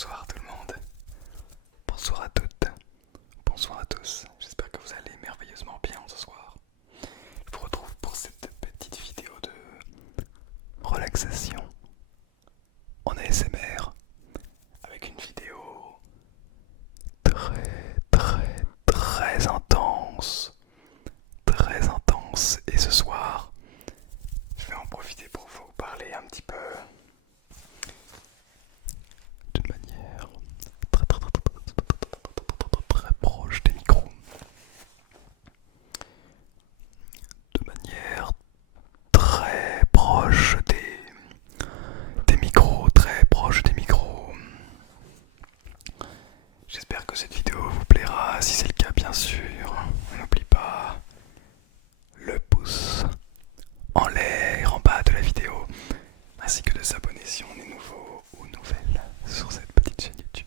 Bonsoir tout le monde, bonsoir à toutes, bonsoir à tous, j'espère que vous allez merveilleusement bien ce soir. Je vous retrouve pour cette petite vidéo de relaxation en ASMR avec une vidéo très intense et ce soir je vais en profiter pour vous parler un petit peu d'une manière très proche des micros, de manière très proche des micros, très proche des micros. J'espère que cette vidéo vous plaira. Si c'est le cas, bien sûr, n'oublie pas le pouce en l'air en bas de la vidéo, ainsi que de s'abonner si on est nouveau ou nouvelle sur cette petite chaîne YouTube.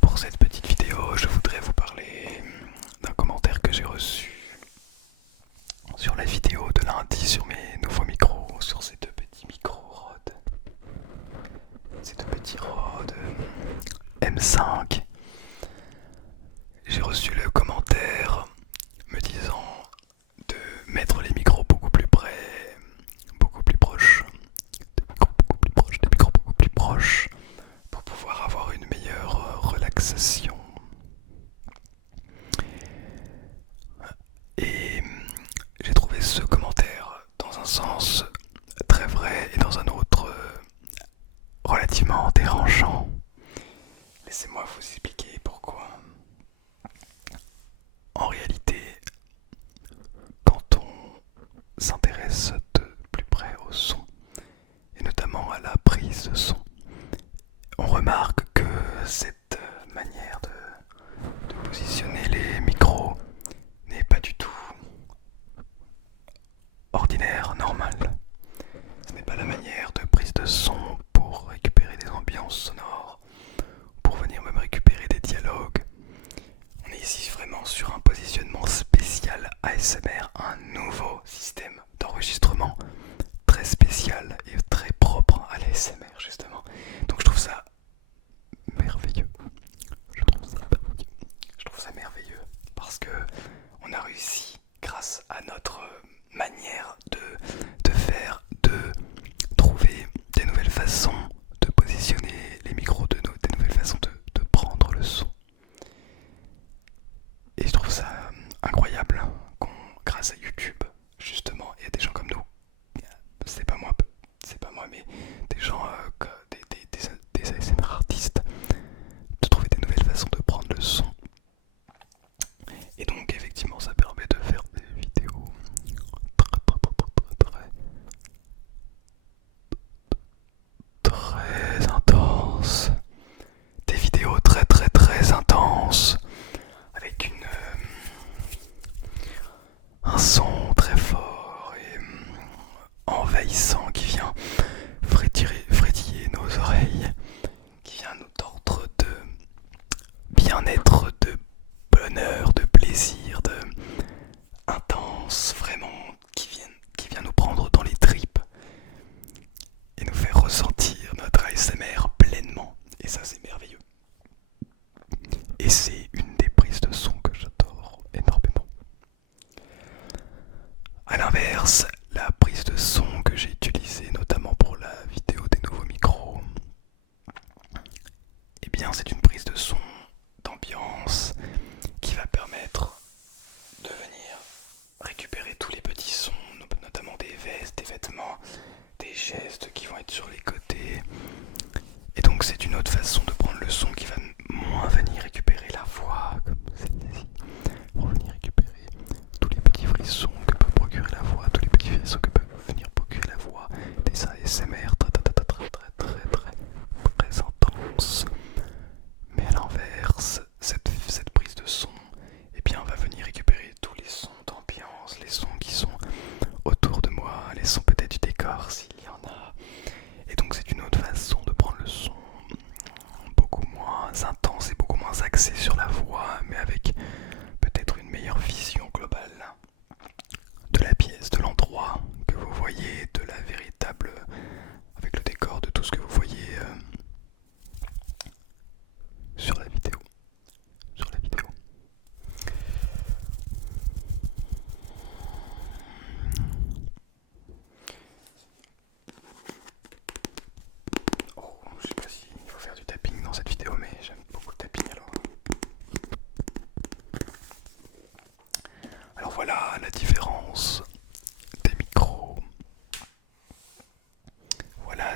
Pour cette petite vidéo, je voudrais vous parler d'un commentaire que j'ai reçu sur la vidéo de lundi sur mes nouveaux micros, sur ces deux petits micros Rode. Ces deux petits Rode M5. J'ai reçu le commentaire me disant de mettre les micros beaucoup plus près, beaucoup plus proches, des micros beaucoup plus proches, pour pouvoir avoir une meilleure relaxation. Et j'ai trouvé ce commentaire dans un sens très vrai et dans un autre relativement dérangeant. Laissez-moi vous expliquer pourquoi. En réalité, quand on s'intéresse de plus près au son, et notamment à la prise de son, on remarque que cette manière de positionner les micros n'est pas du tout ordinaire, normale. Ce n'est pas la manière de prise de son pour récupérer des ambiances sonores, pour venir même récupérer des dialogues. On est ici vraiment sur un positionnement spécial ASMR, un nouveau système d'enregistrement très spécial et très propre à l'ASMR justement. Donc je trouve ça merveilleux. Je trouve ça merveilleux parce que on a réussi grâce à notre manière de faire, de trouver des nouvelles façons de positionner les micros, des nouvelles façons de prendre le son. Et je trouve ça incroyable grâce à YouTube, justement, et à des gens comme nous, c'est pas moi, mais des gens, des ASMR artistes, de trouver des nouvelles façons de prendre le son. Et donc, effectivement, ça permet de faire des vidéos très intenses. Des vidéos très intenses, avec un son très fort et envahissant qui vient frétiller nos oreilles, qui vient nous tordre de bien-être, de bonheur, de plaisir, de intense, vraiment, qui vient nous prendre dans les tripes et nous faire ressentir notre ASMR pleinement. Et ça, c'est merveilleux. Et c'est une des prises de son que j'adore énormément. A l'inverse, la prise de son que j'ai utilisée notamment pour la vidéo des nouveaux micros, eh bien c'est une prise de son d'ambiance qui va permettre de venir récupérer tous les petits sons, notamment des vestes, des vêtements, des gestes qui vont être sur les côtés. Et donc c'est une autre façon de prendre le son qui va moins venir récupérer la voix, comme celle-ci, pour venir récupérer tous les petits frissons que peut procurer la voix, tous les petits frissons que peut venir procurer la voix, des ASMR très intenses. Mais à l'inverse, cette prise de son, eh bien, va venir récupérer tous les sons d'ambiance, les sons qui sont autour de moi, les sons peut-être du décor s'il y en a. Et donc c'est une autre façon de prendre le son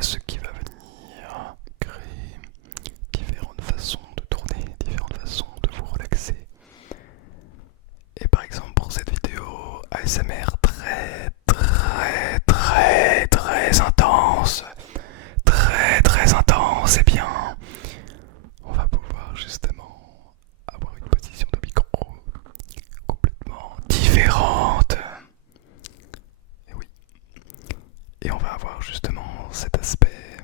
ce qui va venir créer différentes façons de tourner, différentes façons de vous relaxer. Et par exemple pour cette vidéo ASMR très intense, très intense, et bien on va pouvoir justement avoir une position de micro complètement différente. Et oui, et on va avoir justement cet aspect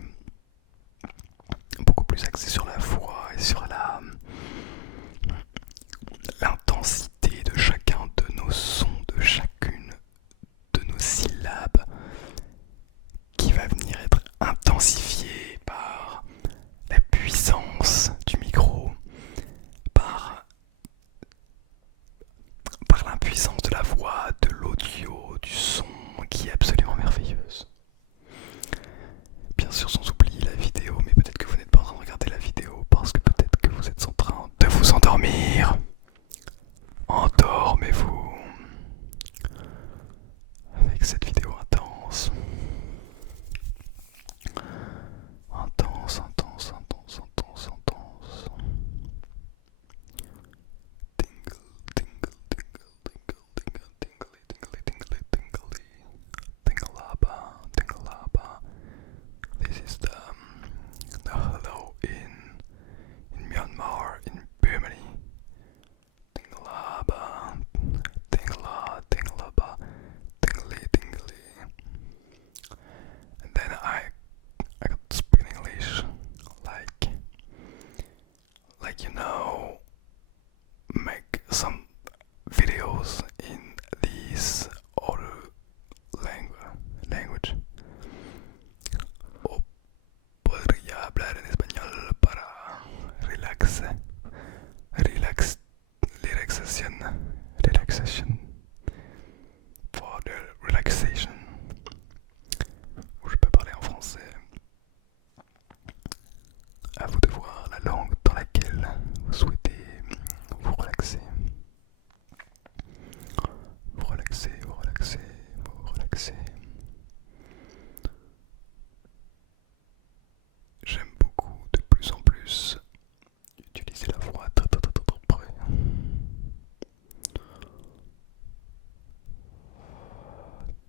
beaucoup plus axé sur la voix et sur l'intensité de chacun de nos sons, de chacune de nos syllabes, qui va venir être intensifiée par la puissance du micro, par l'impuissance de la voix, de l'audio, du son, qui est absolument merveilleuse. Bien sûr, sans oublier la vidéo, mais peut-être que vous n'êtes pas en train de regarder la vidéo parce que peut-être que vous êtes en train de vous endormir. Endormez-vous avec cette vidéo intense. Intense. Tingle-laba. This is the hello in Myanmar, in Burmany. Tingle-laba, tingle-laba, tingly. And then I got to speak in English, like make some videos in this other language. O podría hablar en español para relaxation, for the relaxation. Ou je peux parler en français. À vous de voir la langue dans laquelle vous souhaitez vous relaxer. Vous relaxer. J'aime beaucoup de plus en plus utiliser la voix très près.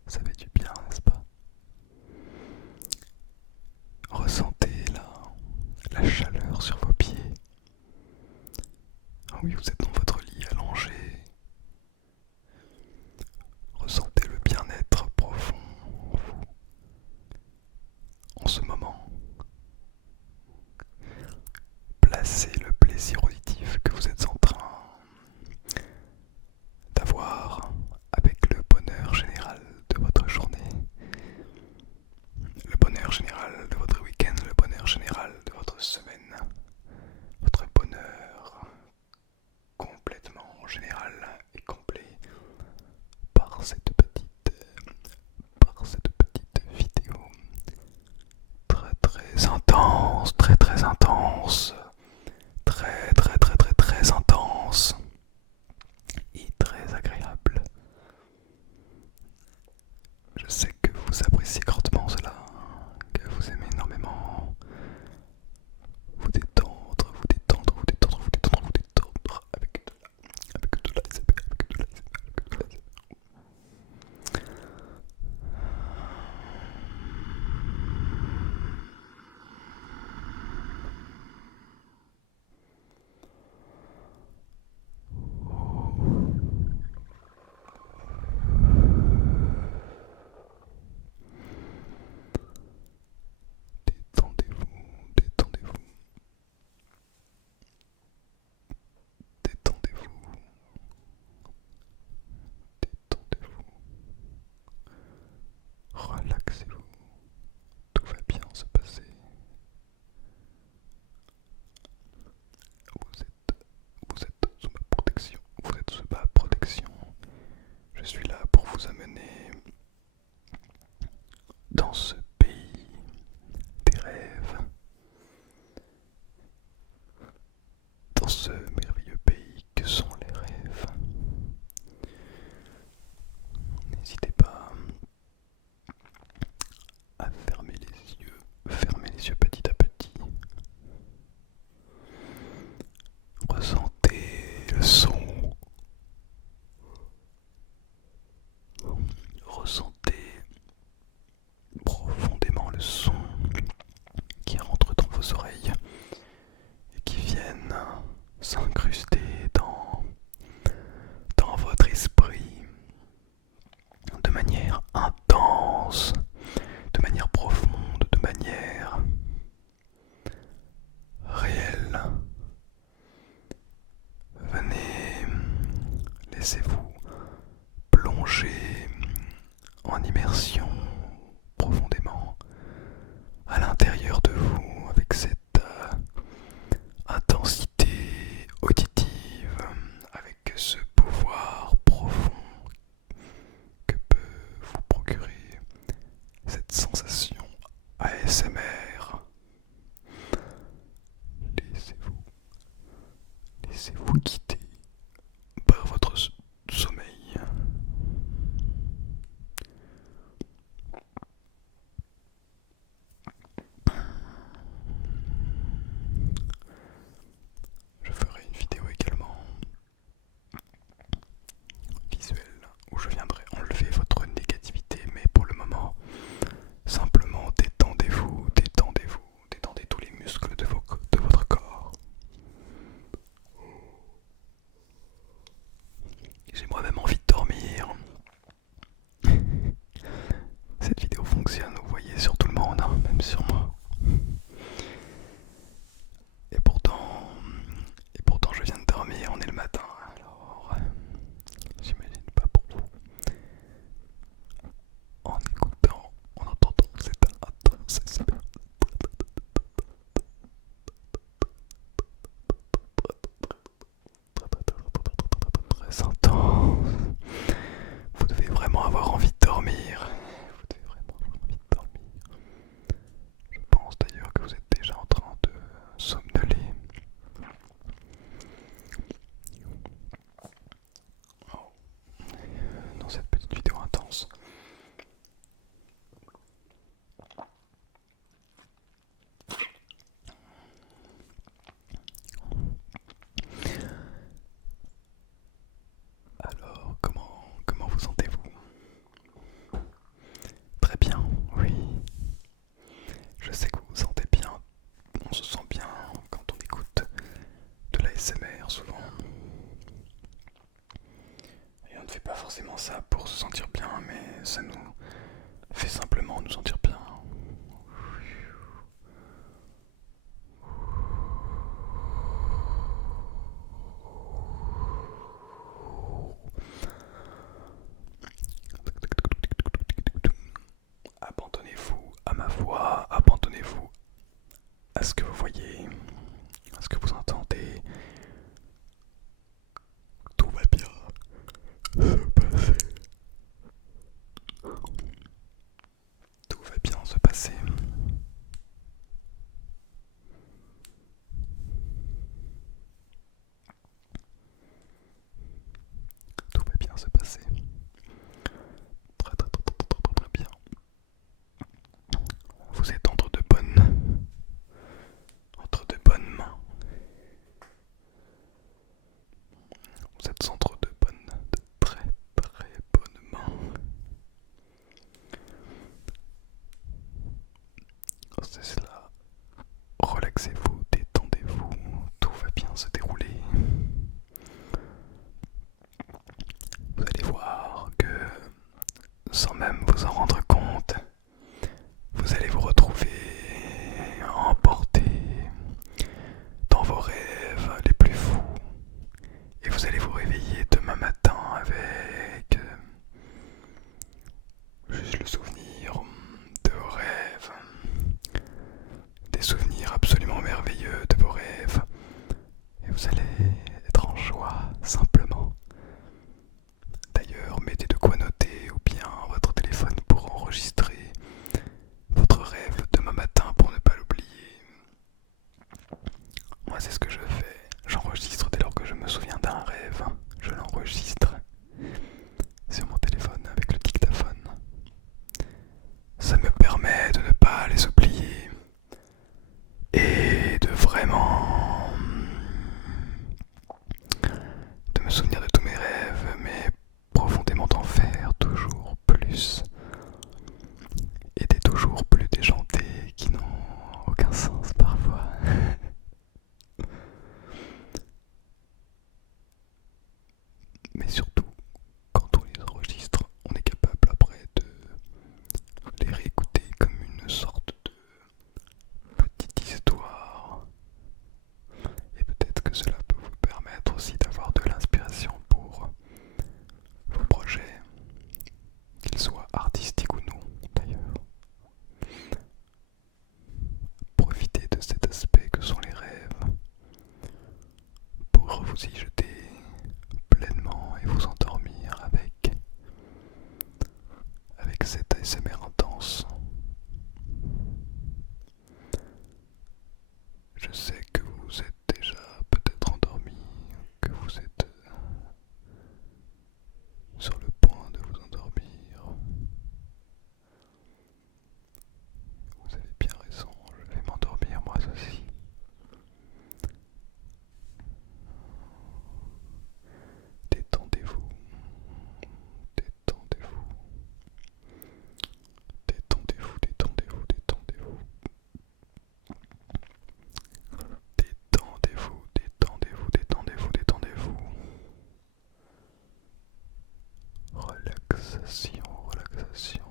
Ça fait du bien, n'est-ce pas? Ressentez la chaleur sur vos pieds. Ah oui, vous êtes dans votre lit allongé. Ressentez le bien-être profond en vous en ce moment. Placez le plaisir auditif que vous êtes en train d'avoir avec le bonheur général de votre journée, le bonheur général de votre week-end, le bonheur général de votre semaine, votre bonheur complètement général et complet par cette petite vidéo très intense, très intense, très intense et très agréable. Je sais que vous appréciez grandement cela, que vous aimez énormément vous détendre avec de l'ASMR. laissez-vous plonger en immersion profondément à l'intérieur de vous avec cette intensité auditive, avec ce pouvoir profond que peut vous procurer cette sensation ASMR. Laissez-vous, laissez-vous guider par votre sommeil. Je ferai une vidéo également visuelle où je viendrai enlever votre négativité, mais pour le moment, simplement détendez-vous, Je sais que vous êtes déjà peut-être endormi, que vous êtes sur le point de vous endormir. Vous avez bien raison, je vais m'endormir moi aussi. Détendez-vous, détendez-vous, détendez-vous, détendez-vous, détendez-vous. Détendez-vous, détendez-vous, détendez-vous, détendez-vous. Relaxation, relaxation.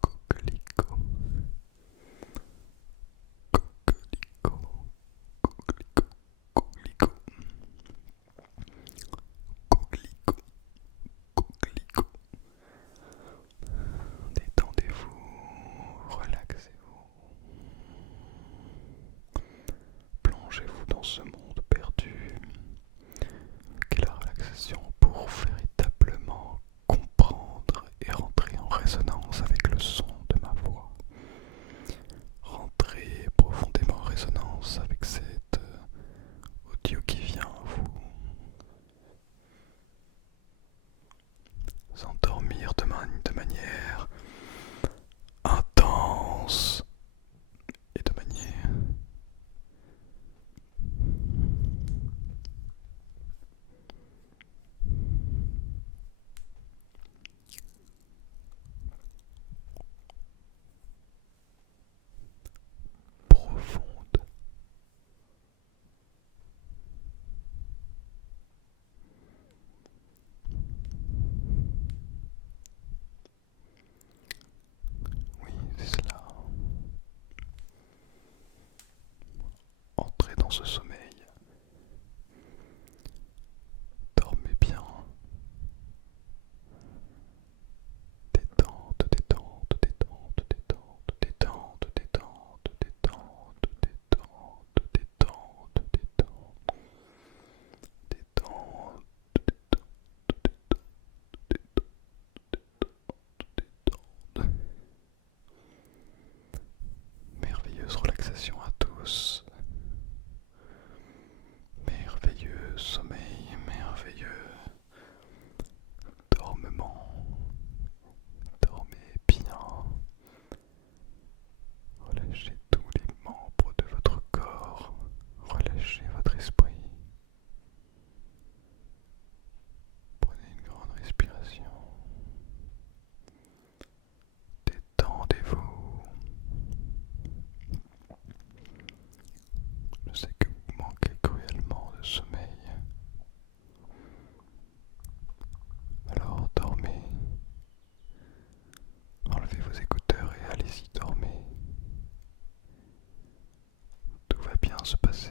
Coquelicot, coquelicot, coquelicot, coquelicot, coquelicot, coquelicot. Détendez-vous, relaxez-vous. Plongez-vous dans ce monde perdu qu'est la relaxation pour véritablement comprendre et rentrer en résonance avec le son de ma voix. Rentrez profondément en résonance avec cet audio qui vient à vous. S'endormir de manière intense et de manière profonde. Oui, c'est cela. Entrez dans ce sommeil. Dormez bien. Détente, détente, détente, détente, détente, détente, détente, détente, détente, détente, détente, détente. Merveilleuse relaxation à tous. Merveilleux sommeil, merveilleux dormement. Dormez bien. Relâchez tous les membres de votre corps. Relâchez votre esprit. Prenez une grande respiration. Détendez-vous. Je sais que vous manquez cruellement de sommeil. Alors dormez. Enlevez vos écouteurs et allez-y, dormez. Tout va bien se passer.